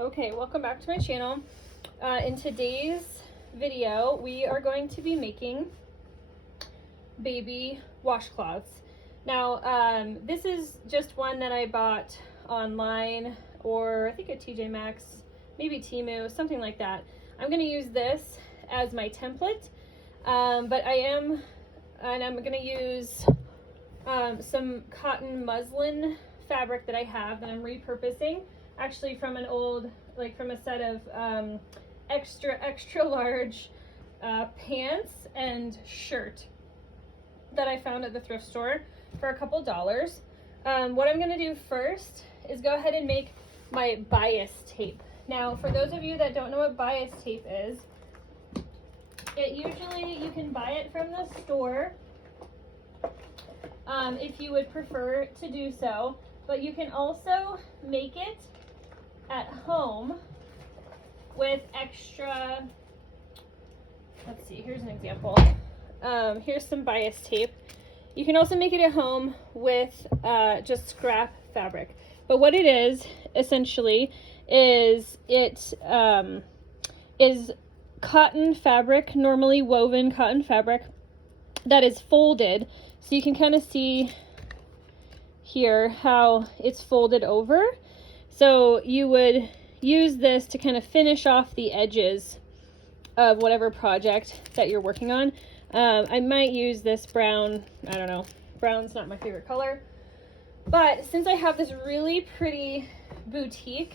Okay, welcome back to my channel. In today's video, we are going to be making baby washcloths. Now, this is just one that I bought online, or I think at TJ Maxx, maybe Temu, something like that. I'm going to use this as my template, but I'm going to use some cotton muslin fabric that I have that I'm repurposing, actually from an old, from a set of extra large pants and shirt that I found at the thrift store for a couple dollars. What I'm going to do first is go ahead and make my bias tape. Now, for those of you that don't know what bias tape is, you can buy it from the store if you would prefer to do so, but you can also make it at home with extra. Let's see, here's an example. Here's some bias tape. You can also make it at home with just scrap fabric, but what it is essentially is it is cotton fabric, normally woven cotton fabric that is folded, so you can kind of see here how it's folded over. So you would use this to kind of finish off the edges of whatever project that you're working on. I might use this brown. I don't know, brown's not my favorite color, but since I have this really pretty batik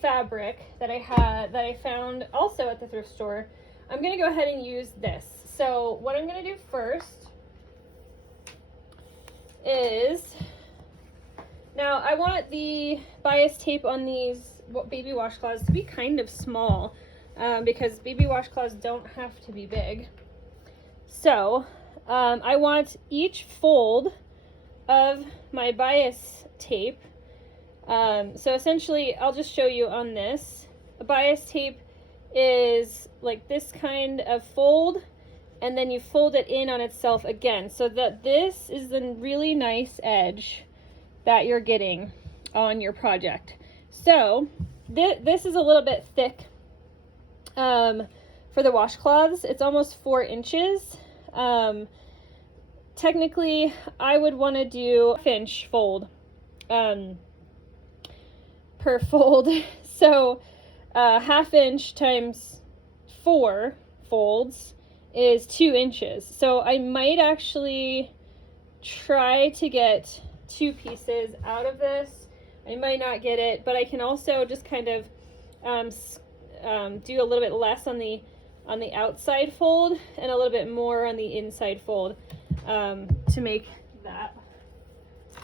fabric that I found also at the thrift store, I'm gonna go ahead and use this. So what I'm gonna do first is, now I want the bias tape on these baby washcloths to be kind of small, because baby washcloths don't have to be big. So I want each fold of my bias tape. So essentially, I'll just show you on this. A bias tape is like this kind of fold, and then you fold it in on itself again, so that this is the really nice edge that you're getting on your project. So this is a little bit thick for the washcloths. It's almost 4 inches. Technically, I would want to do 1-inch fold per fold. So 1/2 inch times 4 folds is 2 inches. So I might actually try to get 2 pieces out of this. I might not get it, but I can also just kind of do a little bit less on the outside fold and a little bit more on the inside fold to make that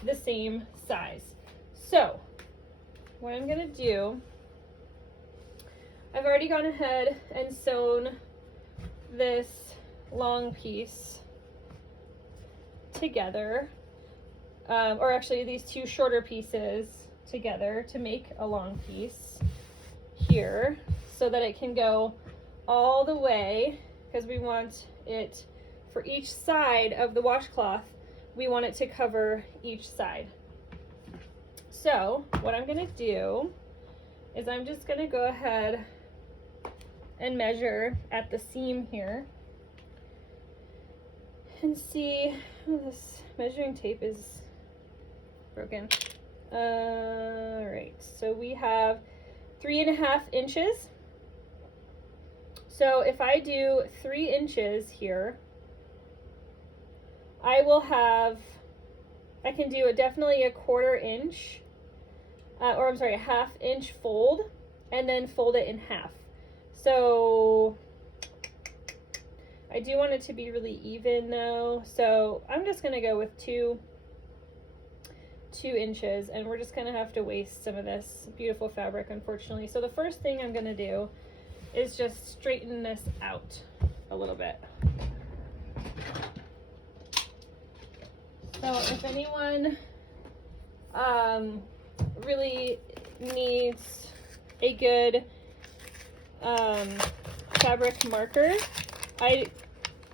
the same size. So what I'm gonna do, I've already gone ahead and sewn this long piece together, or actually these 2 shorter pieces together to make a long piece here, so that it can go all the way, because we want it for each side of the washcloth, we want it to cover each side. So what I'm going to do is I'm just going to go ahead and measure at the seam here and see. Oh, this measuring tape is broken. All right, so we have 3.5 inches. So if I do 3 inches here, I can do definitely a 1/4 inch, or I'm sorry, a 1/2 inch fold, and then fold it in half. So I do want it to be really even though, so I'm just gonna go with 2 inches, and we're just gonna have to waste some of this beautiful fabric, unfortunately. So the first thing I'm gonna do is just straighten this out a little bit. So if anyone really needs a good fabric marker, I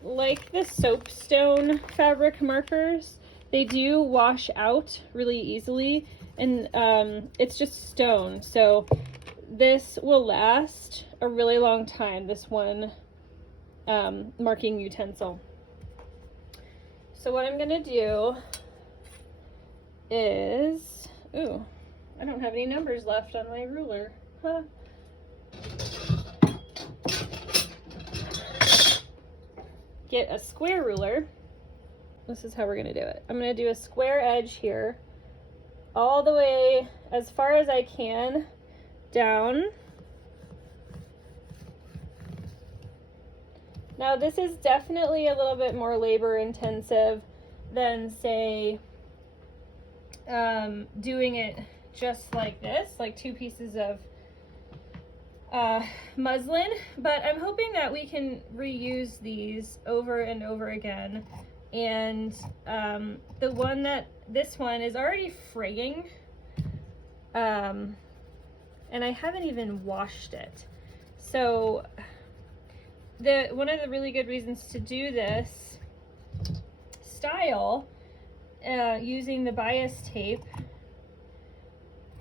like the soapstone fabric markers. They do wash out really easily, and it's just stone, so this will last a really long time, this one marking utensil. So what I'm gonna do is, ooh, I don't have any numbers left on my ruler. Huh. Get a square ruler. This is how we're gonna do it. I'm gonna do a square edge here, all the way as far as I can down. Now this is definitely a little bit more labor intensive than, say, doing it just like this, like 2 pieces of muslin, but I'm hoping that we can reuse these over and over again. And this one is already fraying, and I haven't even washed it. So one of the really good reasons to do this style using the bias tape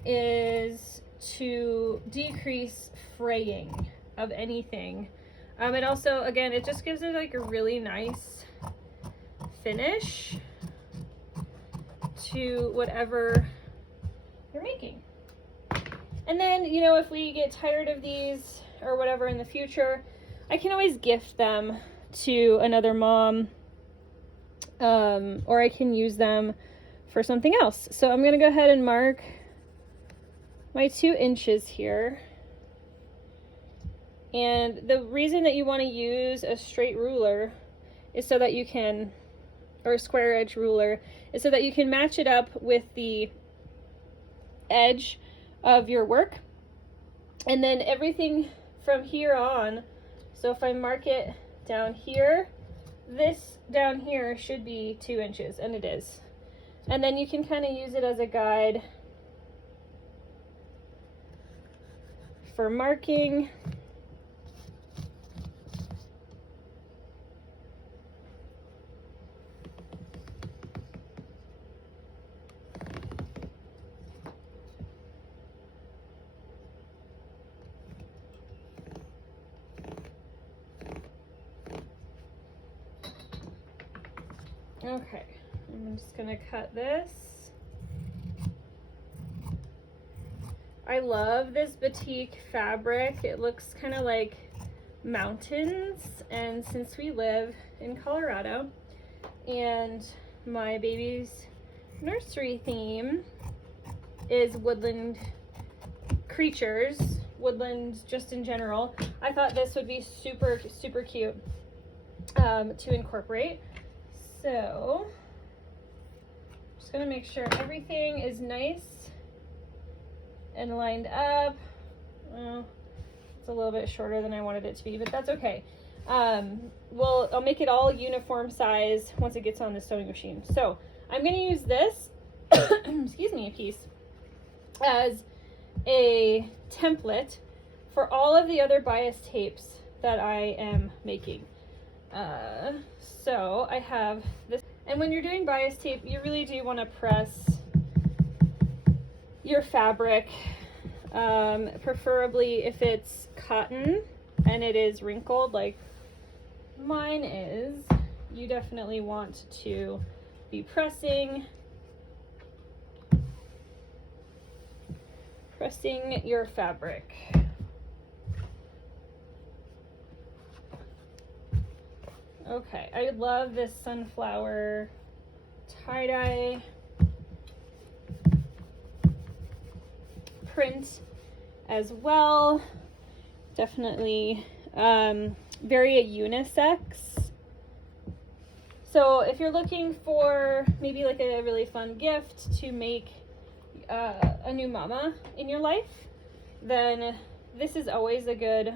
is to decrease fraying of anything. It also, again, it just gives it like a really nice finish to whatever you're making. And then, you know, if we get tired of these or whatever in the future, I can always gift them to another mom, or I can use them for something else. So I'm gonna go ahead and mark my 2 inches here. And the reason that you want to use a straight ruler is so that you can, or a square edge ruler, is so that you can match it up with the edge of your work. And then everything from here on, so if I mark it down here, this down here should be 2 inches, and it is. And then you can kind of use it as a guide for marking. Okay, I'm just gonna cut this. I love this batik fabric. It looks kind of like mountains, and since we live in Colorado and my baby's nursery theme is woodland creatures, woodland just in general, I thought this would be super, super cute to incorporate. So, just gonna make sure everything is nice and lined up. Well, it's a little bit shorter than I wanted it to be, but that's okay. I'll make it all uniform size once it gets on the sewing machine. So, I'm gonna use this, excuse me, piece as a template for all of the other bias tapes that I am making. So I have this, and when you're doing bias tape, you really do want to press your fabric, preferably if it's cotton and it is wrinkled like mine is. You definitely want to be pressing your fabric. Okay, I love this sunflower tie-dye print as well. Definitely very unisex. So if you're looking for maybe like a really fun gift to make a new mama in your life, then this is always a good,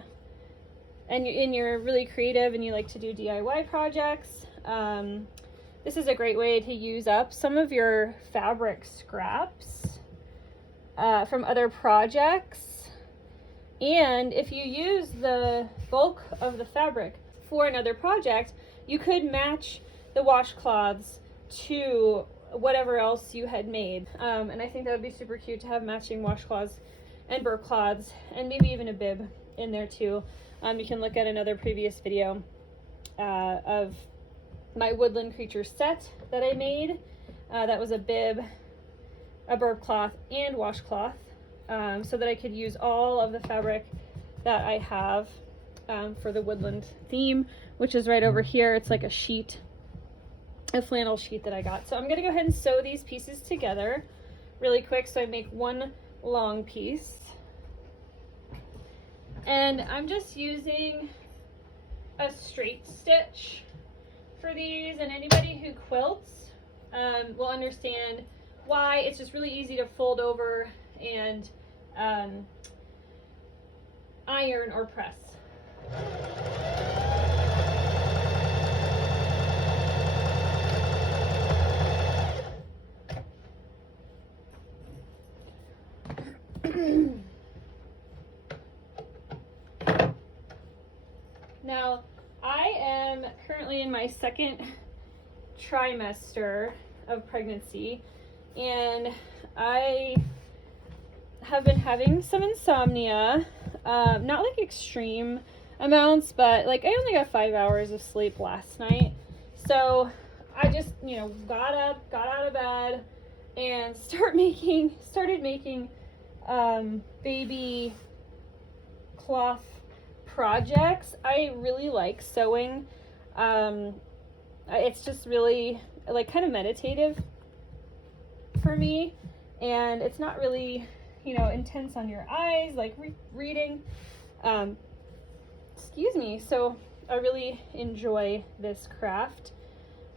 and you're really creative and you like to do DIY projects, this is a great way to use up some of your fabric scraps from other projects. And if you use the bulk of the fabric for another project, you could match the washcloths to whatever else you had made. And I think that would be super cute to have matching washcloths and burp cloths, and maybe even a bib in there too. You can look at another previous video of my woodland creature set that I made. That was a bib, a burp cloth, and washcloth, so that I could use all of the fabric that I have for the woodland theme, which is right over here. It's like a sheet, a flannel sheet that I got. So I'm gonna go ahead and sew these pieces together really quick so I make one long piece. And I'm just using a straight stitch for these, and anybody who quilts will understand why. It's just really easy to fold over and iron or press. Now, I am currently in my second trimester of pregnancy, and I have been having some insomnia, not like extreme amounts, but like I only got 5 hours of sleep last night. So I just, got up, got out of bed, and started making baby cloth projects. I really like sewing. It's just really like kind of meditative for me, and it's not really intense on your eyes like reading. Excuse me. So I really enjoy this craft.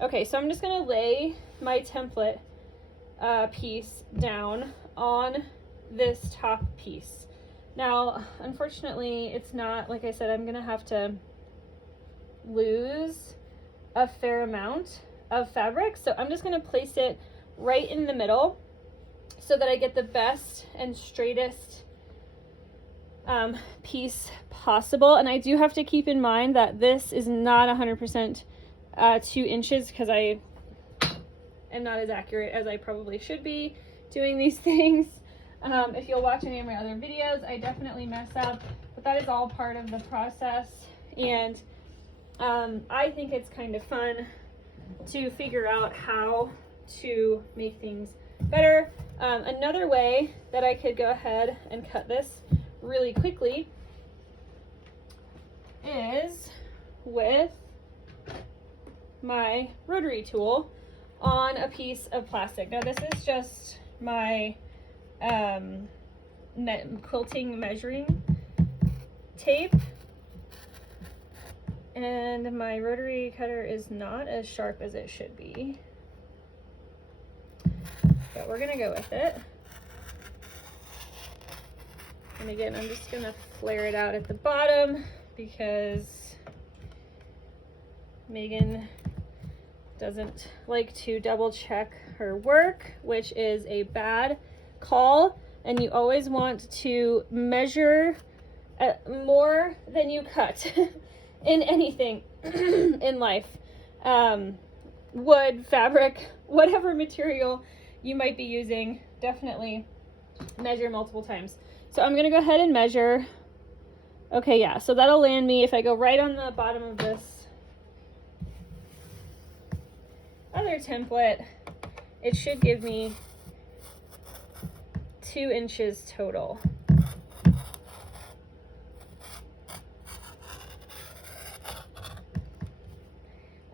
Okay, so I'm just gonna lay my template piece down on this top piece. Now, unfortunately, it's not, like I said, I'm gonna have to lose a fair amount of fabric, so I'm just gonna place it right in the middle so that I get the best and straightest piece possible. And I do have to keep in mind that this is not 100% 2 inches, because I am not as accurate as I probably should be doing these things. If you'll watch any of my other videos, I definitely mess up, but that is all part of the process. And I think it's kind of fun to figure out how to make things better. Another way that I could go ahead and cut this really quickly is with my rotary tool on a piece of plastic. Now this is just my quilting measuring tape, and my rotary cutter is not as sharp as it should be, but we're gonna go with it. And again, I'm just gonna flare it out at the bottom because Megan doesn't like to double check her work, which is a bad call. And you always want to measure more than you cut in anything in life. Wood, fabric, whatever material you might be using, definitely measure multiple times. So I'm gonna go ahead and measure. Okay, yeah, so that'll land me, if I go right on the bottom of this other template, it should give me 2 inches total.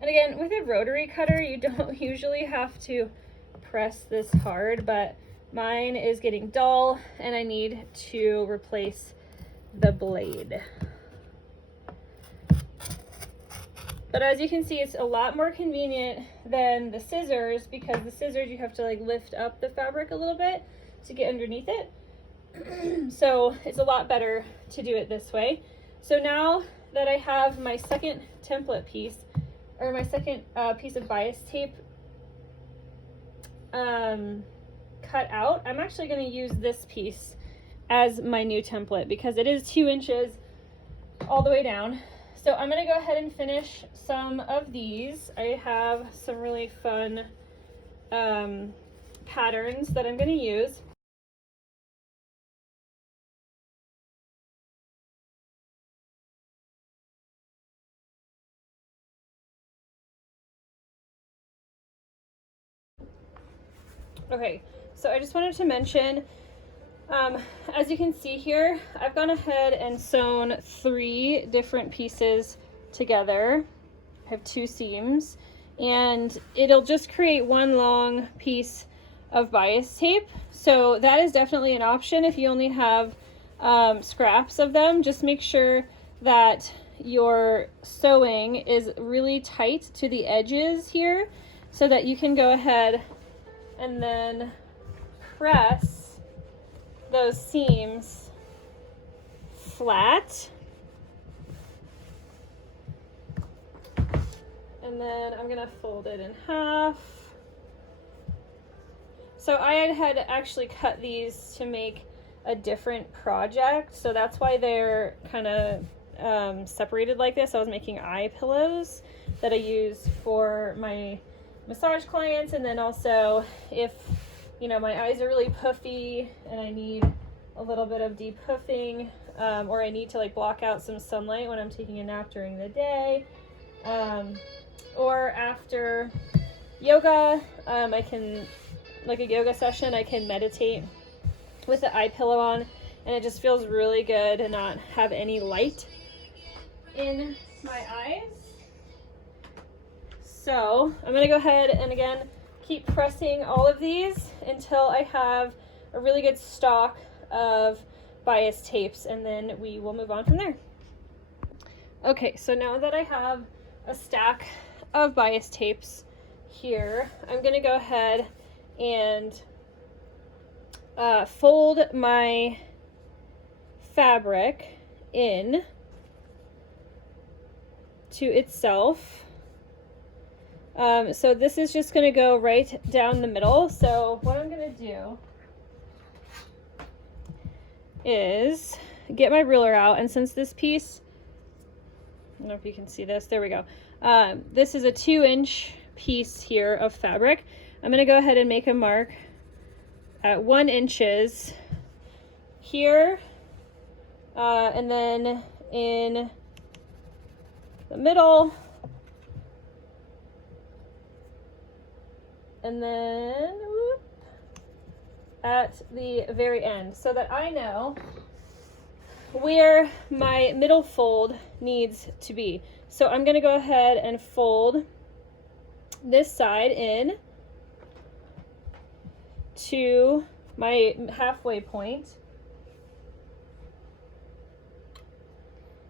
And again, with a rotary cutter, you don't usually have to press this hard, but mine is getting dull and I need to replace the blade. But as you can see, it's a lot more convenient than the scissors, because the scissors you have to like lift up the fabric a little bit to get underneath it. So it's a lot better to do it this way. So now that I have my second template piece, or my second piece of bias tape cut out, I'm actually going to use this piece as my new template because it is 2 inches all the way down. So I'm going to go ahead and finish some of these. I have some really fun patterns that I'm going to use. Okay, so I just wanted to mention, as you can see here, I've gone ahead and sewn 3 different pieces together. I have 2 seams, and it'll just create one long piece of bias tape. So that is definitely an option if you only have scraps of them. Just make sure that your sewing is really tight to the edges here so that you can go ahead and then press those seams flat. And then I'm gonna fold it in half. So I had actually cut these to make a different project, so that's why they're kind of separated like this. I was making eye pillows that I use for my massage clients, and then also if my eyes are really puffy and I need a little bit of depuffing, or I need to like block out some sunlight when I'm taking a nap during the day, or after yoga, I can, like a yoga session, I can meditate with the eye pillow on, and it just feels really good to not have any light in my eyes. So I'm gonna go ahead and again keep pressing all of these until I have a really good stock of bias tapes, and then we will move on from there. Okay, so now that I have a stack of bias tapes here, I'm gonna go ahead and fold my fabric in to itself. So this is just going to go right down the middle. So what I'm going to do is get my ruler out, and since this piece, I don't know if you can see this, there we go. This is a 2-inch piece here of fabric. I'm going to go ahead and make a mark at 1 inches here, and then in the middle, and then at the very end, so that I know where my middle fold needs to be. So I'm going to go ahead and fold this side in to my halfway point.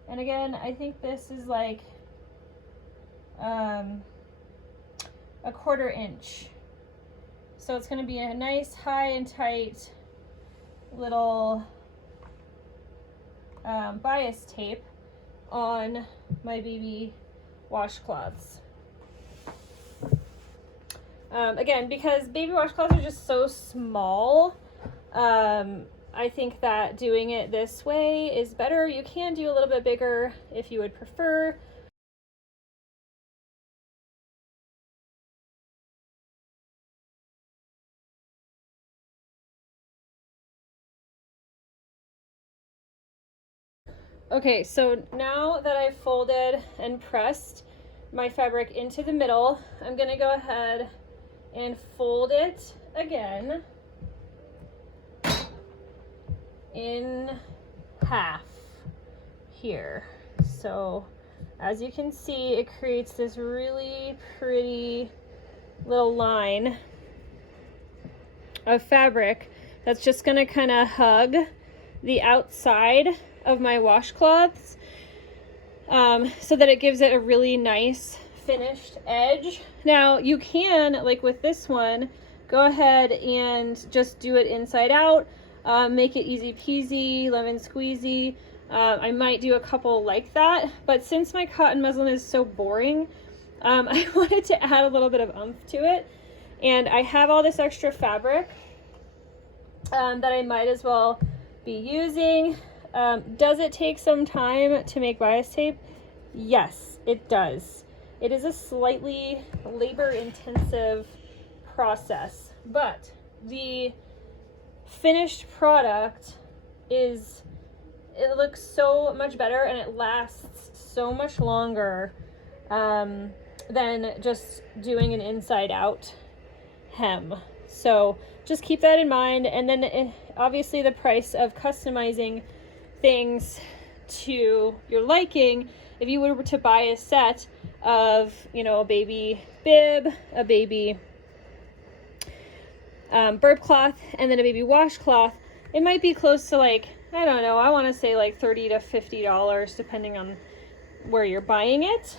And again, I think this is like a 1/4 inch. So it's going to be a nice high and tight little bias tape on my baby washcloths. Again, because baby washcloths are just so small, I think that doing it this way is better. You can do a little bit bigger if you would prefer. Okay, so now that I've folded and pressed my fabric into the middle, I'm going to go ahead and fold it again in half here. So as you can see, it creates this really pretty little line of fabric that's just going to kind of hug the outside of my washcloths, so that it gives it a really nice finished edge. Now you can, like with this one, go ahead and just do it inside out, make it easy peasy, lemon squeezy. I might do a couple like that, but since my cotton muslin is so boring, I wanted to add a little bit of oomph to it, and I have all this extra fabric that I might as well be using. Does it take some time to make bias tape? Yes, it does. It is a slightly labor-intensive process, but the finished product it looks so much better and it lasts so much longer than just doing an inside out hem. So just keep that in mind. And then obviously the price of customizing things to your liking, if you were to buy a set of, a baby bib, a baby burp cloth, and then a baby washcloth, it might be close to like, I don't know, I want to say like $30 to $50 depending on where you're buying it,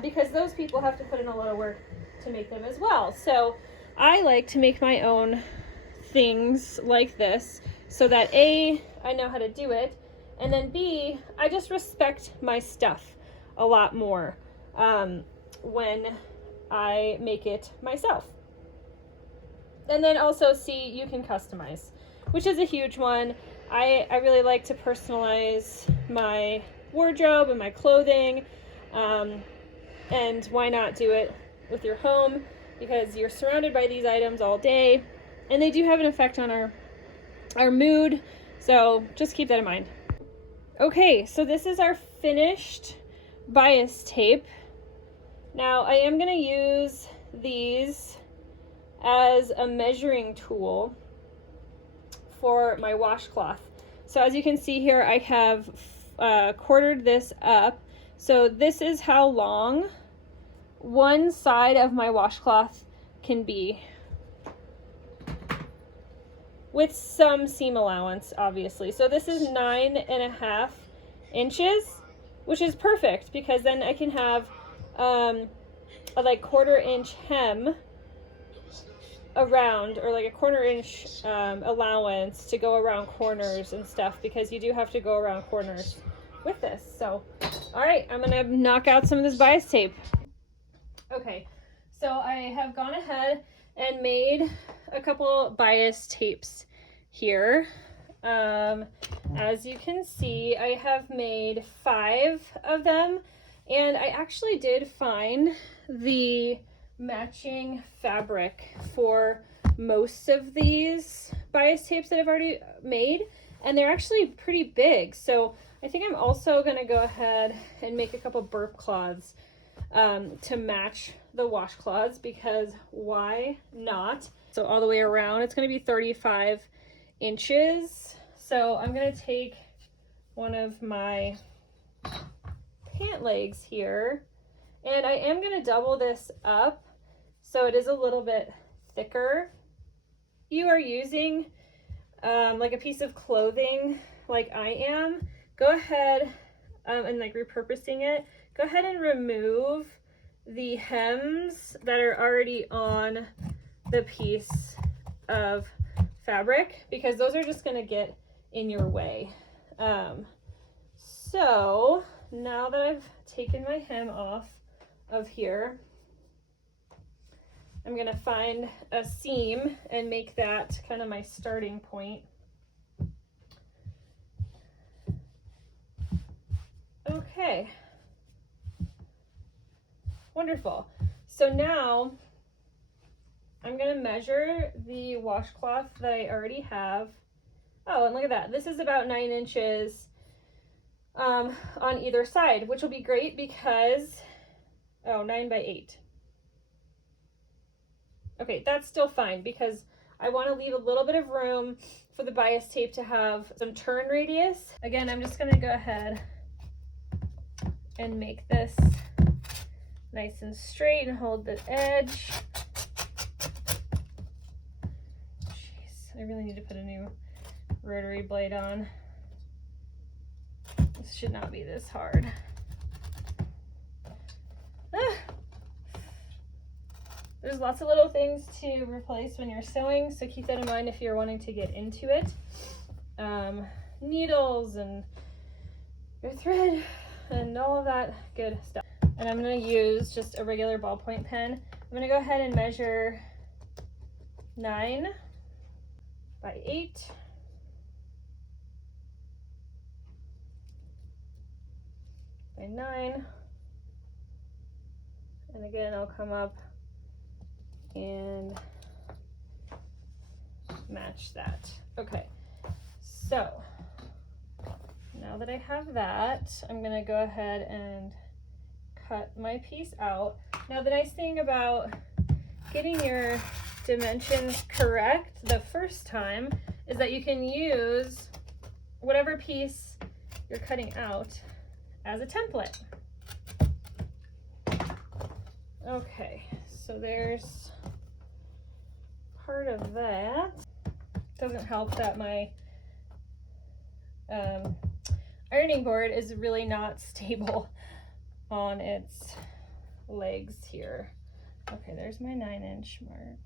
because those people have to put in a lot of work to make them as well. So I like to make my own things like this so that A, I know how to do it, and then B, I just respect my stuff a lot more when I make it myself. And then also C, you can customize, which is a huge one. I really like to personalize my wardrobe and my clothing, and why not do it with your home, because you're surrounded by these items all day and they do have an effect on our mood, so just keep that in mind. Okay, so this is our finished bias tape. Now I am going to use these as a measuring tool for my washcloth. So as you can see here, I have quartered this up. So this is how long one side of my washcloth can be, with some seam allowance, obviously. So this is 9.5 inches, which is perfect because then I can have a like 1/4 inch hem around, or like a 1/4 inch allowance to go around corners and stuff, because you do have to go around corners with this. So all right, I'm gonna knock out some of this bias tape. Okay, so I have gone ahead and made a couple bias tapes here. As you can see, I have made 5 of them, and I actually did find the matching fabric for most of these bias tapes that I've already made, and they're actually pretty big. So I think I'm also gonna go ahead and make a couple burp cloths to match the washcloths, because why not? So all the way around, it's going to be 35 inches. So I'm going to take one of my pant legs here, and I am going to double this up so it is a little bit thicker. You are using like a piece of clothing like I am, go ahead and like repurposing it, go ahead and remove the hems that are already on the piece of fabric, because those are just going to get in your way. So now that I've taken my hem off of here, I'm going to find a seam and make that kind of my starting point. Okay. Wonderful. So now I'm going to measure the washcloth that I already have. Oh, and look at that. This is about 9 inches on either side, which will be great because, 9 by 8. Okay, that's still fine because I want to leave a little bit of room for the bias tape to have some turn radius. Again, I'm just going to go ahead and make this nice and straight and hold the edge. Jeez, I really need to put a new rotary blade on. This should not be this hard. There's lots of little things to replace when you're sewing, so keep that in mind if you're wanting to get into it. Needles and your thread and all of that good stuff. And I'm going to use just a regular ballpoint pen. I'm going to go ahead and measure 9 by 8. By 9. And again, I'll come up and match that. Okay, so now that I have that, I'm gonna go ahead and cut my piece out. Now the nice thing about getting your dimensions correct the first time is that you can use whatever piece you're cutting out as a template. Okay, so there's part of that. Doesn't help that my ironing board is really not stable on its legs here. Okay, there's my 9-inch mark.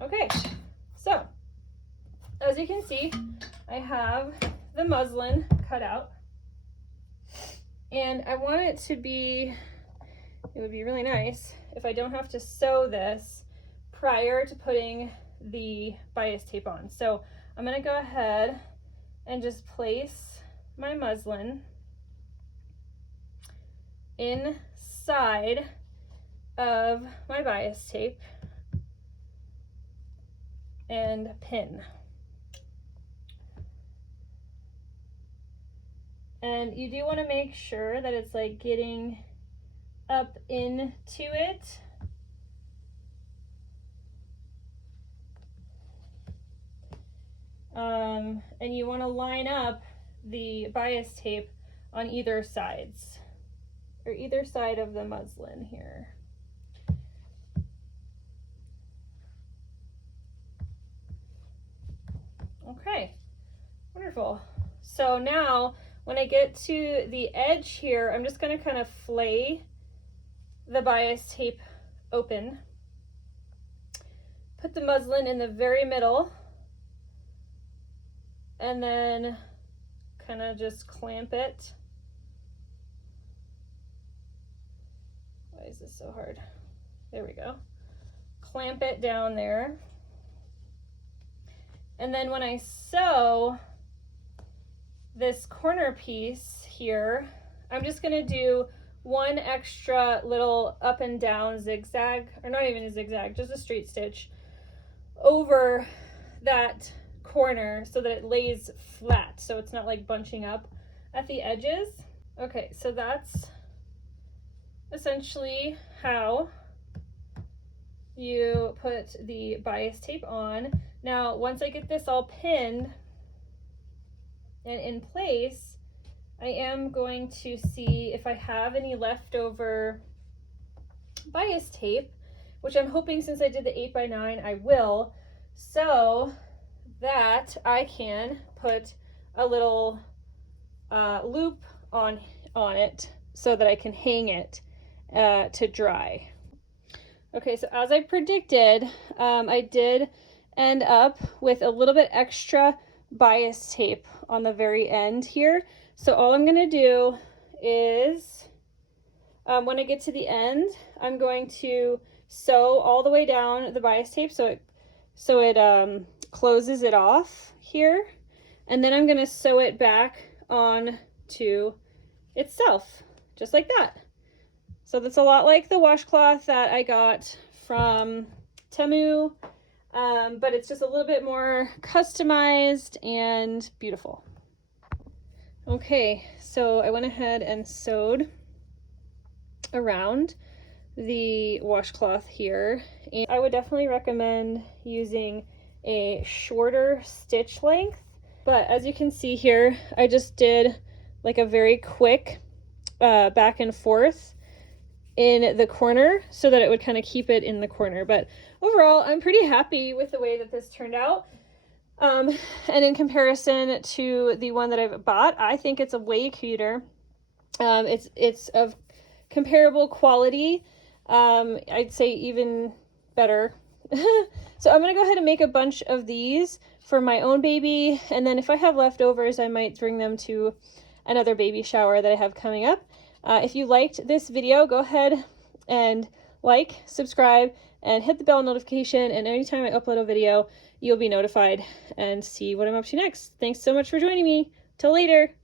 Okay, so as you can see, I have the muslin cut out, and I want it to be, it would be really nice if I don't have to sew this prior to putting the bias tape on. So I'm going to go ahead and just place my muslin inside of my bias tape and pin. And you do want to make sure that it's like getting up into it. And you want to line up the bias tape on either sides, or either side of the muslin here. Okay, wonderful. So now when I get to the edge here, I'm just going to kind of flay the bias tape open, put the muslin in the very middle, and then kind of just clamp it. Why is this so hard? There we go. Clamp it down there. And then when I sew this corner piece here, I'm just going to do one extra little up and down zigzag, or not even a zigzag, just a straight stitch over that corner so that it lays flat, so it's not like bunching up at the edges. Okay, so that's essentially how you put the bias tape on. Now, once I get this all pinned and in place, I am going to see if I have any leftover bias tape, which I'm hoping, since I did the 8x9, I will, so that I can put a little loop on it so that I can hang it to dry. Okay, so as I predicted, I did end up with a little bit extra bias tape on the very end here. So all I'm going to do is, when I get to the end, I'm going to sew all the way down the bias tape so it closes it off here, and then I'm going to sew it back on to itself, just like that. So that's a lot like the washcloth that I got from Temu, but it's just a little bit more customized and beautiful. Okay, so I went ahead and sewed around the washcloth here, and I would definitely recommend using a shorter stitch length, but as you can see here, I just did like a very quick back and forth in the corner so that it would kind of keep it in the corner. But overall, I'm pretty happy with the way that this turned out. And in comparison to the one that I've bought, I think it's a way cuter. It's of comparable quality. I'd say even better. So I'm gonna go ahead and make a bunch of these for my own baby, and then if I have leftovers, I might bring them to another baby shower that I have coming up. If you liked this video, go ahead and like, subscribe, and hit the bell notification, and anytime I upload a video, you'll be notified and see what I'm up to next. Thanks so much for joining me. Till later.